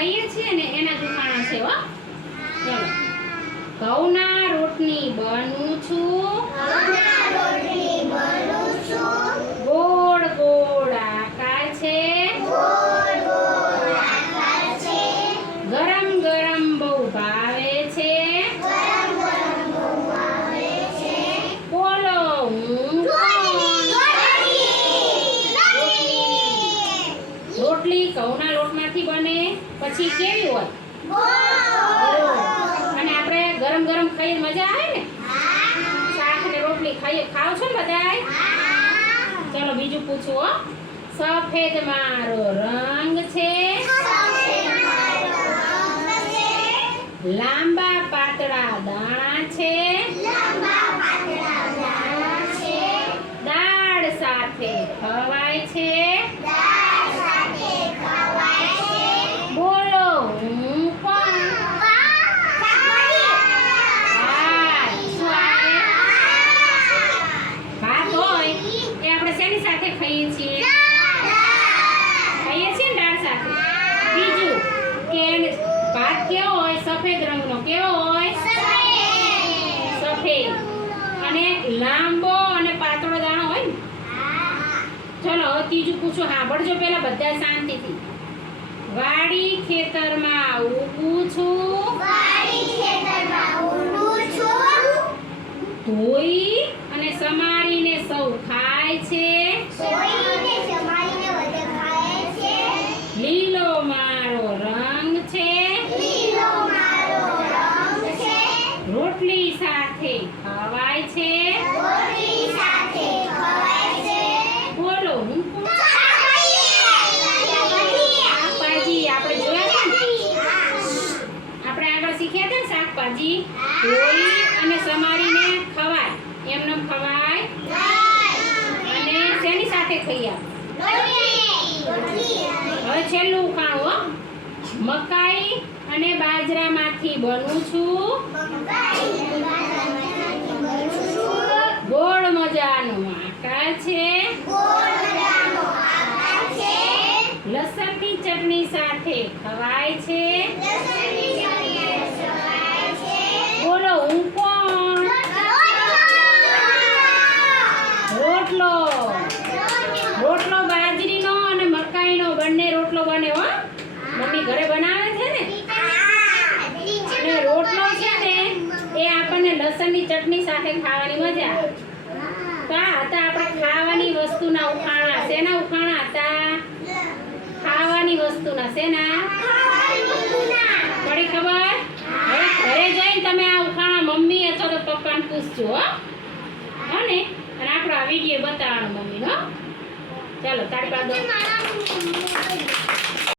ખાઈએ છીએ ને એના ઉખાણા છે હો. ઘઉંના રોટની બનું છું ગોળ ગોળ આકાર છે ગરમ ગરમ બહુ ભાવે છે બોલો હું રોટલી ઘઉંના લોટમાંથી બને પછી કેવી હોય? અને આપણે ગરમ ગરમ ખાઈ મજા આવે ને? શાક ને રોટલી ખાઈએ. ખાવ છો ને બધાય? ચલો બીજું પૂછું હો. સફેદ મારો રંગ છે? લાંબા પાતળા દાણા છે? દાળ સાથે ખવાય છે બોલો હું કોણ ભાત. શું આવે? ભાત હોય એ આપણે શેની સાથે ખાઈએ છીએ ખાઈએ છીએ ને દાળ સાથે બીજું કે ભાત કેવો હોય સફેદ રંગનો કેવો હોય સફેદ અને લાંબો અને પાતળો દાણો હોય ને ચલો હવે ત્રીજું પૂછો સાંભળજો પેલા બધા શાંતિથી. વાડી ખેતરમાં ઊભું છું. ધોઈ અને સમારીને સૌ ખાય છે. લીલો મારો રંગ છે. રોટલી સાથે ખવાય છે. બોલો હું કોણ? શાકભાજી આપણે જોયા હતા ને આપણે આગળ શીખ્યા હતા ને શાકભાજી ધોઈ અને સમારીને ખવાય. એમને ખવાય. અને શેની સાથે ખાઈએ? હવે છેલ્લું ઉખાણું હો. મકાઈ અને બાજરામાંથી બનું છું. ગોળ મજાનો આકાર છે. લસણની ચટણી સાથે ખવાય છે. રોટલો. રોટલો બાજરીનો અને મકાઈનો. બંને રોટલો બને હો. મમ્મી ઘરે બનાવે છે ને? અને રોટલો છે ને, એ આપણને લસણની ચટણી સાથે ખાવાની મજા તો આ હતા આપણે ખાવાની વસ્તુના ઉખાણા. શેના ઉખાણા હતા? ખાવાની વસ્તુના. શેના? પડી ખબર? હવે ઘરે જઈને તમે આ ઉખાણા મમ્મી અથવા તો પપ્પાને પૂછજો, હો. વીડિયો બતાવવાનો મમ્મીનો ચાલો તારી પાડો